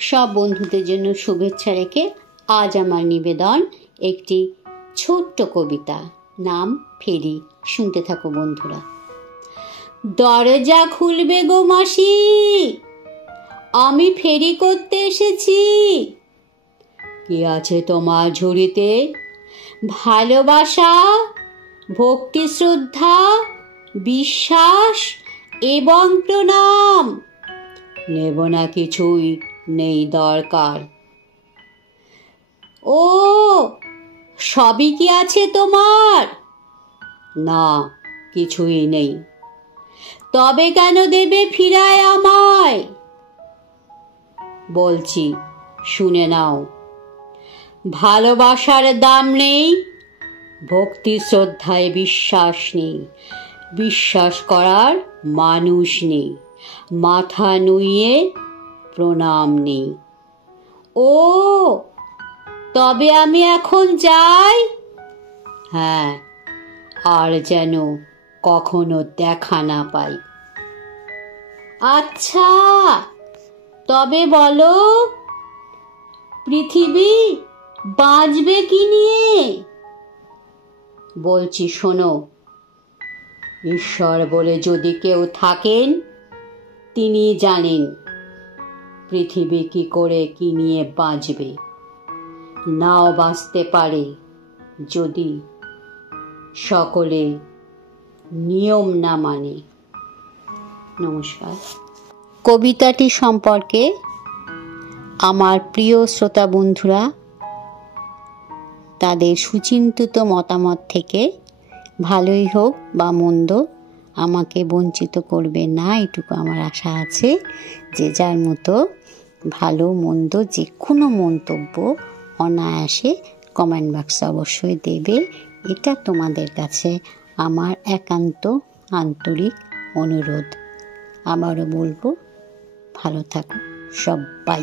সব বন্ধুদের জন্য শুভেচ্ছা রেখে আজ আমার নিবেদন একটি ছোট্ট কবিতা, নাম ফেরি। শুনতে থাকো বন্ধুরা। দরজা খুলবে গো মাসি, আমি ফেরি করতে এসেছি। কি আছে তোমার ঝুড়িতে? ভালোবাসা, ভক্তি, শ্রদ্ধা, বিশ্বাস এবং প্রণাম। নেব না কিছুই, নেই দরকার। ও, সবই কি আছে তোমার? না, কিছুই নেই। তবে কেন দেবে ফিরায় আমায়? বলছি, শুনে নাও। ভালোবাসার দাম নেই, ভক্তি শ্রদ্ধায় বিশ্বাস নেই, বিশ্বাস করার মানুষ নেই, মাথা নুইয়ে প্রণাম নেই। ও, তবে আমি এখন যাই? হ্যাঁ, আর যেন কখনো দেখা না পাই। আচ্ছা, তবে বলো, পৃথিবী বাঁচবে কি নিয়ে? বলছি শোনো, ঈশ্বর বলে যদি কেউ থাকেন, তিনি জানেন পৃথিবী কি করে কি নিয়ে বাঁচবে। নাও বাঁচতে পারে যদি সকলে নিয়ম না মানে। নমস্কার। কবিতাটি সম্পর্কে আমার প্রিয় শ্রোতা বন্ধুরা তাদের সুচিন্তিত মতামত থেকে ভালোই হোক বা মন্দ আমাকে বঞ্চিত করবে না, এটুকু আমার আশা আছে। যে যার মতো ভালো মন্দ যে কোনো মন্তব্য অনায়াসে কমেন্ট বক্সে অবশ্যই দেবে। এটা তোমাদের কাছে আমার একান্ত আন্তরিক অনুরোধ। আবারও বলবো, ভালো থাকো সবাই।